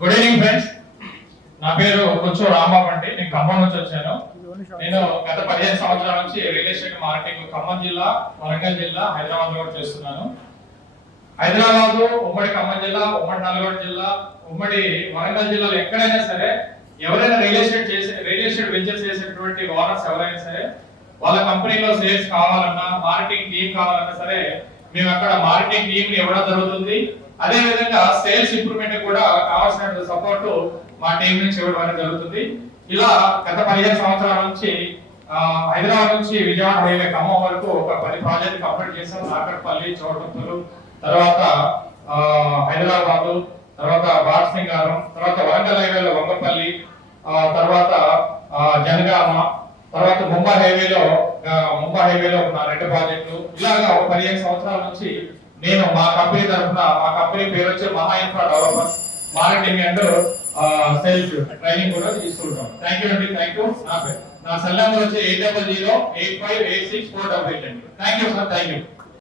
Good evening friends. నా పేరు కొంచెం రాంబాబు అండి. నేను ఖమ్మం నుంచి వచ్చాను. నేను గత 15 సంవత్సరాల నుంచి రియల్ ఎస్టేట్ మార్కెటింగ్ ఖమ్మం జిల్లా, వరంగల్ జిల్లా, హైదరాబాద్ లో చేస్తున్నాను. హైదరాబాద్, ఉమ్మడి ఖమ్మం జిల్లా, ఉమ్మడి నల్గొండ జిల్లా, ఉమ్మడి వరంగల్ జిల్లాలో ఎక్కడైనా సరే ఎవరైనా రియల్ ఎస్టేట్ వెంచర్స్ చేసేటువంటి ఓనర్స్ ఎవరైనా సరే వాళ్ళ కంపెనీలో సేల్స్ కావాలన్నా, మార్కెటింగ్ టీమ్ కావాలన్నా సరే మేము అక్కడ మార్కెటింగ్ టీమ్ ని ఇవ్వడం జరుగుతుంది. అదే విధంగా సేల్స్ ఇంప్రూవ్మెంట్ కూడా కావాల్సిన సపోర్ట్ మా టీం నుంచి ఇవ్వడం జరుగుతుంది. ఇలా గత 15 సంవత్సరాల నుంచి హైదరాబాద్ నుంచి విజయవాడ హైవే ఖమ్మం వరకు ఒక 10 ప్రాజెక్ట్ కంప్లీట్ చేసాం. నాకట్పల్లి, చోటపల్లి, తర్వాత హైదరాబాద్, తర్వాత బాట్సింగారం, తర్వాత వరంగల్ హైవేలో వంగపల్లి, తర్వాత జనగామ, తర్వాత ముంబై హైవేలో ఉన్న 2 ప్రాజెక్టులు. ఇలాగా ఒక 15 సంవత్సరాల నుంచి నేను మా కంపెనీ తరఫున, మా కంపెనీ పేరు వచ్చి మహా infra developers marketing and sales training కూడా తీసుకుంటాం. థ్యాంక్ యూ అండి. Thank you. నా సెల్ నెంబర్ వచ్చి 8008586488 అండి. Thank you sir. Thank you.